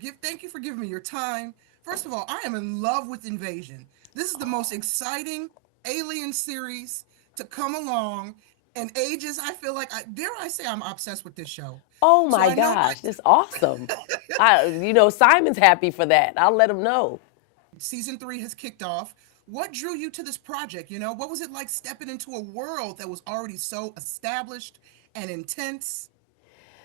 here. Thank you for giving me your time. First of all, I am in love with Invasion. This is the most exciting alien series to come along in ages. I feel like, dare I say, I'm obsessed with this show. Oh So my I know gosh, that's awesome. Simon's happy for that. I'll let him know. season three has kicked off. What drew you to this project? What was it like stepping into a world that was already so established and intense?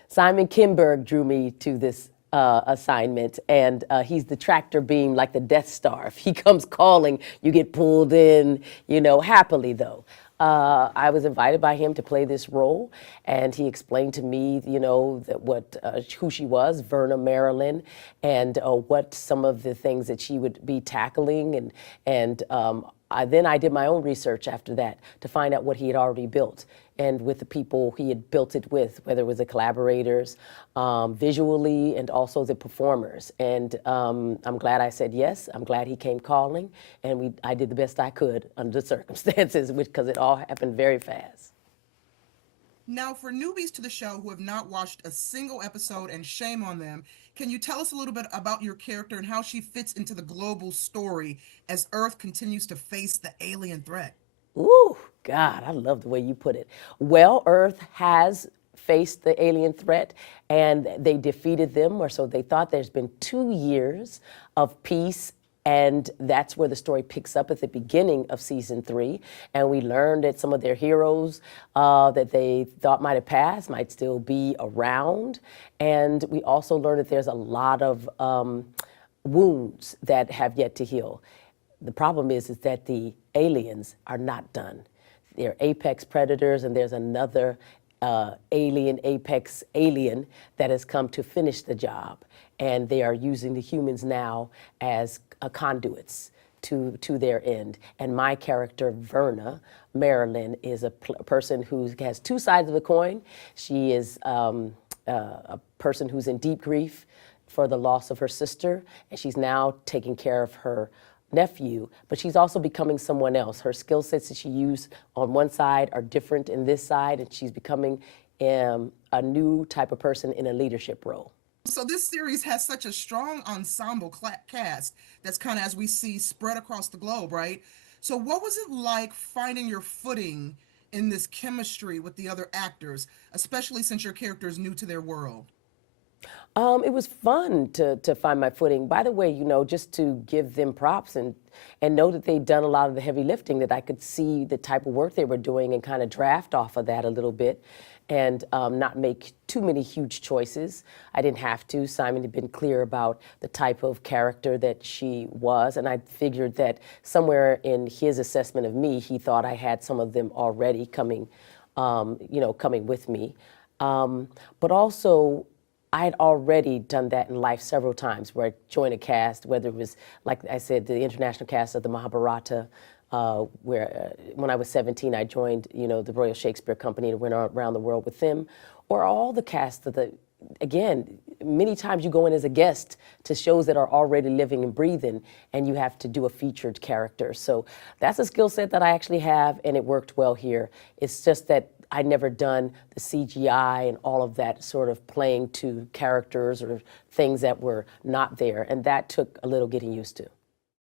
Simon Kinberg drew me to this assignment, and he's the tractor beam like the Death Star. If he comes calling, you get pulled in, happily though. I was invited by him to play this role, and he explained to me, who she was, Verna Marilyn, and what some of the things that she would be tackling, then I did my own research after that to find out what he had already built and with the people he had built it with, whether it was the collaborators, visually, and also the performers. And I'm glad I said yes. I'm glad he came calling, and I did the best I could under the circumstances, because it all happened very fast. Now, for newbies to the show who have not watched a single episode, and shame on them, can you tell us a little bit about your character and how she fits into the global story as Earth continues to face the alien threat? Ooh, God, I love the way you put it. Well, Earth has faced the alien threat, and they defeated them, or so they thought. There's been 2 years of peace, and that's where the story picks up at the beginning of season 3. And we learned that some of their heroes that they thought might have passed might still be around. And we also learned that there's a lot of wounds that have yet to heal. The problem is that the aliens are not done. They're apex predators, and there's another apex alien that has come to finish the job. And they are using the humans now as conduits to their end. And my character, Verna Marilyn, is a person who has two sides of the coin. She is a person who's in deep grief for the loss of her sister, and she's now taking care of her nephew, but she's also becoming someone else. Her skill sets that she used on one side are different in this side, and she's becoming a new type of person in a leadership role. So this series has such a strong ensemble cast that's kind of, as we see, spread across the globe, right? So what was it like finding your footing in this chemistry with the other actors, especially since your character is new to their world? It was fun to find my footing. By the way, just to give them props and know that they'd done a lot of the heavy lifting, that I could see the type of work they were doing and kind of draft off of that a little bit, and not make too many huge choices. I didn't have to. Simon had been clear about the type of character that she was, and I figured that somewhere in his assessment of me, he thought I had some of them already coming with me. But also, I had already done that in life several times, where I joined a cast, whether it was, like I said, the international cast of the Mahabharata, where when I was 17, I joined, the Royal Shakespeare Company and went around the world with them, or all the cast of again, many times you go in as a guest to shows that are already living and breathing, and you have to do a featured character. So that's a skill set that I actually have, and it worked well here. It's just that I'd never done the CGI and all of that sort of playing to characters or things that were not there, and that took a little getting used to.